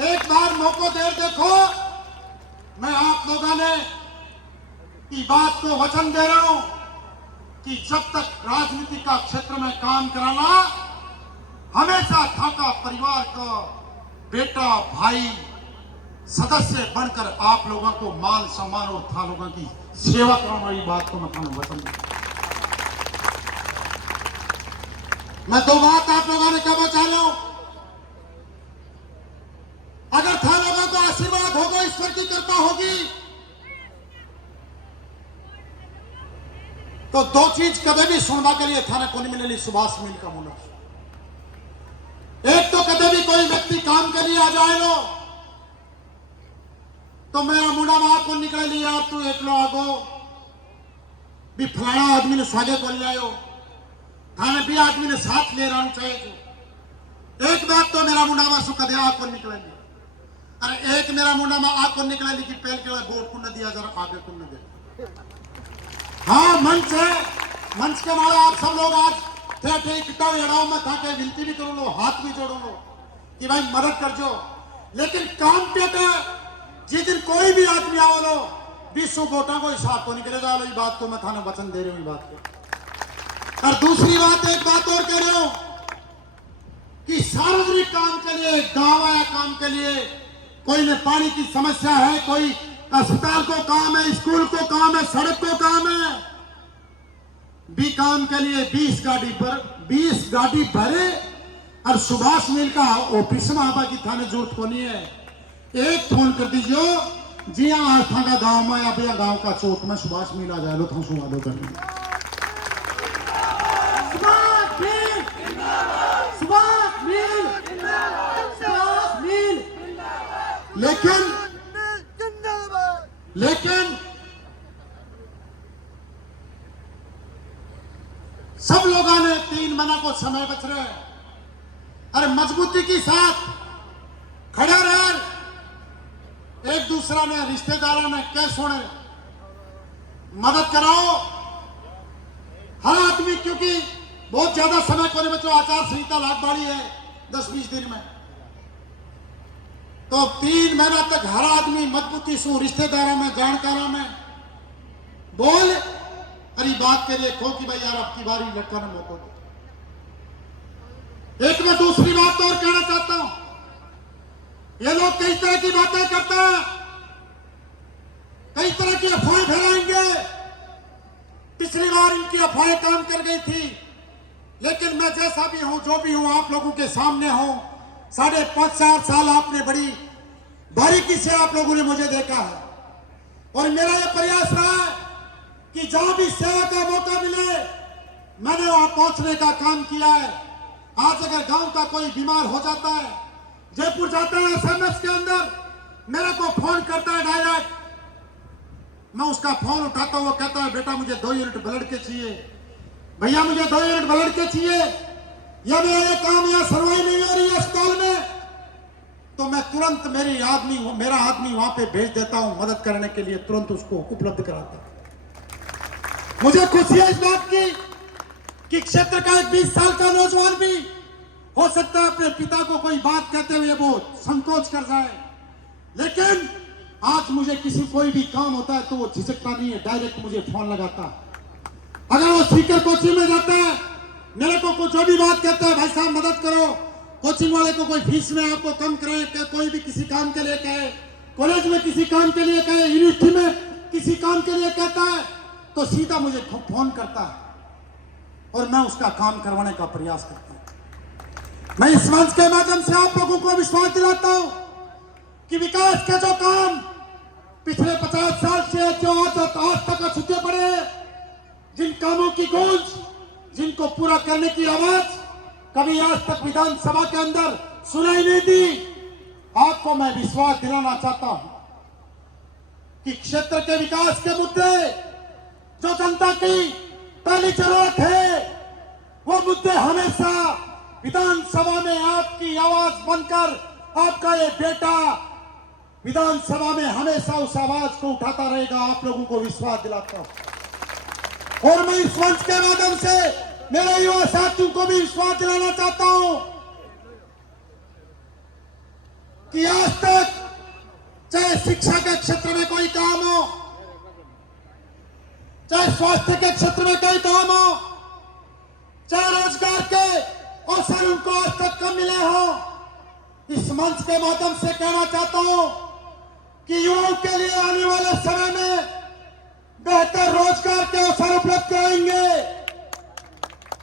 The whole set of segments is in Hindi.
एक बार मौको देर देखो, मैं आप लोगों ने की बात को वचन दे रहा हूं कि जब तक राजनीति का क्षेत्र में काम कराना, हमेशा थाका परिवार का बेटा भाई सदस्य बनकर आप लोगों को मान सम्मान और था लोगों की सेवा कराने वाली बात को मैं थाने वचन दूं। मैं दो बात आप लोगों ने क्या बचा लो, अगर था लोगों को आशीर्वाद होगा, ईश्वर की कृपा होगी, तो दो चीज कभी भी सुनवा के लिए थाने को नहीं मिलेगी सुभाष मिल का मुनक। एक तो कभी भी कोई व्यक्ति काम के लिए आ जाए लो तो मेरा मुंडा वहां को निकले लिया, यार तू एक लो आगो भी फलाना आदमी ने स्वागे को ले आयो, थाने भी आदमी ने साथ ले रहा हूं चाहिए। एक बात तो मेरा मुंडा वहां सुख दे आग को निकलेगी, अरे एक मेरा मुंडा में आग को निकलेगी कि पहल के वोट को न दिया जरा आगे को न दे। हाँ मंच है, मंच के मारे आप सब लोग आज थे इकट्ठा एड़ाओ में था के विनती भी करो लो, हाथ भी जोड़ो लो कि भाई मदद कर जो, लेकिन काम पे जिस दिन कोई भी आदमी आओ लो 20 वोटों को हिसाब को निकले जा लो। ये बात को मैं थाने वचन दे रही हूँ बात को। और दूसरी बात, एक बात और कह रहे हो कि सार्वजनिक काम के लिए, गांव आया काम के लिए, कोई ने पानी की समस्या है, कोई अस्पताल को काम है, स्कूल को काम है, सड़क को काम है, भी काम के लिए 20 गाड़ी भरे और सुभाष मिल का ऑफिस में आबा की थाने जरूरत को नहीं है। एक फोन कर दीजिए जी हाँ आस्था का गांव में या भैया गांव का चौक में सुभाष मिल आ जाए लो तो सुबह दो करने। लेकिन सब लोगों ने 3 महीना को समय बच रहे, अरे मजबूती के साथ खड़े रहे, एक दूसरा ने रिश्तेदारों ने कैसे ने मदद कराओ हर आदमी, क्योंकि बहुत ज्यादा समय को बच्चों आचार संहिता लाग बाड़ी है 10-20 दिन में, तो 3 महीना तक हर आदमी मजबूती से रिश्तेदारों में जानकारों में बोल अरे बात के लिए खो कि भाई यार अब की बारी लड़का ने मौका दो। एक मैं दूसरी बात और कहना चाहता हूं, ये लोग कई तरह की बातें करते हैं, कई तरह की अफवाहें फैलाएंगे। पिछली बार इनकी अफवाहें काम कर गई थी, लेकिन मैं जैसा भी हूं जो भी हूं आप लोगों के सामने हूं। 5.5-4 साल आपने बड़ी बारीकी से आप लोगों ने मुझे देखा है और मेरा यह प्रयास रहा है कि जहां भी सेवा का मौका मिले मैंने वहां पहुंचने का काम किया है। आज अगर गांव का कोई बीमार हो जाता है, जयपुर जाता है, SMS के अंदर मेरे को फोन करता है डायरेक्ट, मैं उसका फोन उठाता हूं, वो कहता है बेटा मुझे 2 यूनिट ब्लड के चाहिए, भैया मुझे 2 यूनिट ब्लड के चाहिए, या मेरा ये काम या सुनवाई नहीं हो रही है अस्पताल में, तो मैं तुरंत मेरा आदमी वहां पे भेज देता हूं मदद करने के लिए, तुरंत उसको उपलब्ध कराता हूं। मुझे खुशी है इस बात की कि क्षेत्र का एक 20 साल का नौजवान भी हो सकता है अपने पिता को कोई बात कहते हुए वो संकोच कर जाए, लेकिन आज मुझे कोई भी काम होता है तो वो झिझकता नहीं है, डायरेक्ट मुझे फोन लगाता है। अगर वो स्पीकर कोचिंग में जाता है, मेरे को जो भी बात कहता है भाई साहब मदद करो, कोचिंग वाले को कोई फीस में आपको कम करे, कोई भी किसी काम के लिए कहे, कॉलेज में किसी काम के लिए कहे, यूनिवर्सिटी में किसी काम के लिए कहता है, तो सीधा मुझे फोन करता है और मैं उसका काम करवाने का प्रयास करता हूं। मैं इस मंच के माध्यम से आप लोगों को विश्वास दिलाता हूं कि विकास के जो काम पिछले 50 साल से जो आज तक छूटे पड़े, जिन कामों की गूंज, जिनको पूरा करने की आवाज कभी आज तक विधानसभा के अंदर सुनाई नहीं दी, आपको मैं विश्वास दिलाना चाहता हूं कि क्षेत्र के विकास के मुद्दे जो जनता की पहली जरूरत है, वो मुद्दे हमेशा विधानसभा में आपकी आवाज बनकर आपका ये बेटा विधानसभा में हमेशा उस आवाज को उठाता रहेगा, आप लोगों को विश्वास दिलाता हूं। और मैं इस मंच के माध्यम से मेरे युवा साथियों को भी विश्वास दिलाना चाहता हूं कि आज तक चाहे शिक्षा के क्षेत्र में कोई काम हो, चाहे स्वास्थ्य के क्षेत्र में कोई काम हो, चाहे रोजगार के अवसर उनको आज तक कम मिले हो, इस मंच के माध्यम से कहना चाहता हूं कि युवाओं के लिए आने वाले समय में बेहतर रोजगार के अवसर उपलब्ध कराएंगे।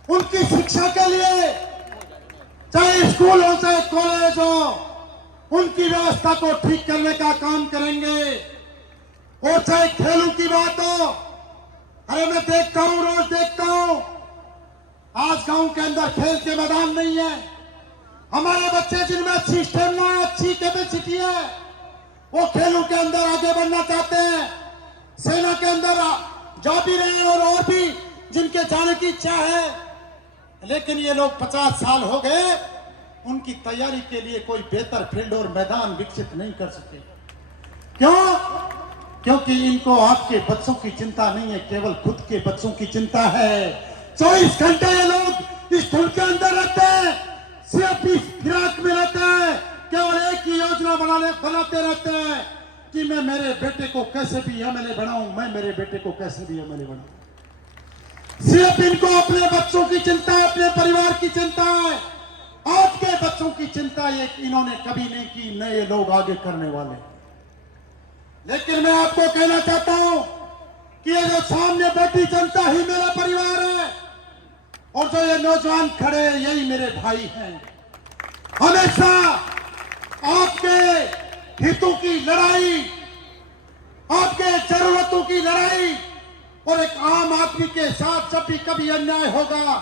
उनकी शिक्षा के लिए चाहे स्कूल हो चाहे कॉलेज हो, उनकी व्यवस्था को ठीक करने का काम करेंगे। और चाहे खेलों की बात हो, अरे मैं देखता हूं, रोज देखता हूं, आज गांव के अंदर खेल के मैदान नहीं है। हमारे बच्चे जिनमें अच्छी स्टेमिना है, अच्छी कैपेसिटी है, वो खेलों के अंदर आगे बढ़ना चाहते हैं, सेना के अंदर जा भी रहे हैं और भी जिनके जाने की इच्छा है। लेकिन ये लोग 50 साल हो गए, उनकी तैयारी के लिए कोई बेहतर फील्ड और मैदान विकसित नहीं कर सके। क्यों? क्योंकि इनको आपके बच्चों की चिंता नहीं है, केवल खुद के बच्चों की चिंता है। 24 घंटे ये लोग इस धुन के अंदर रहते हैं, सिर्फ इस फिराक में रहते हैं, केवल एक ही योजना बनाते रहते हैं कि मैं मेरे बेटे को कैसे भी एमएलए बनाऊं, मैं मेरे बेटे को कैसे भी एमएलए बनाऊं। सिर्फ इनको अपने बच्चों की चिंता है, अपने परिवार की चिंता है। आपके बच्चों की चिंता ये इन्होंने कभी नहीं की, न ये लोग आगे करने वाले। लेकिन मैं आपको कहना चाहता हूं कि ये जो सामने बैठी जनता ही मेरा परिवार है, और जो ये नौजवान खड़े हैं यही मेरे भाई हैं। हमेशा आपके हितों की लड़ाई, आपके जरूरतों की लड़ाई और एक आम आदमी के साथ जब भी कभी अन्याय होगा,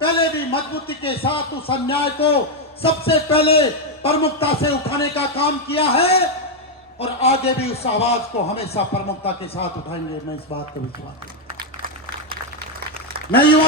पहले भी मजबूती के साथ उस अन्याय को सबसे पहले प्रमुखता से उठाने का काम किया है और आगे भी उस आवाज को हमेशा प्रमुखता के साथ उठाएंगे। मैं इस बात को विश्वास करता हूं। मैं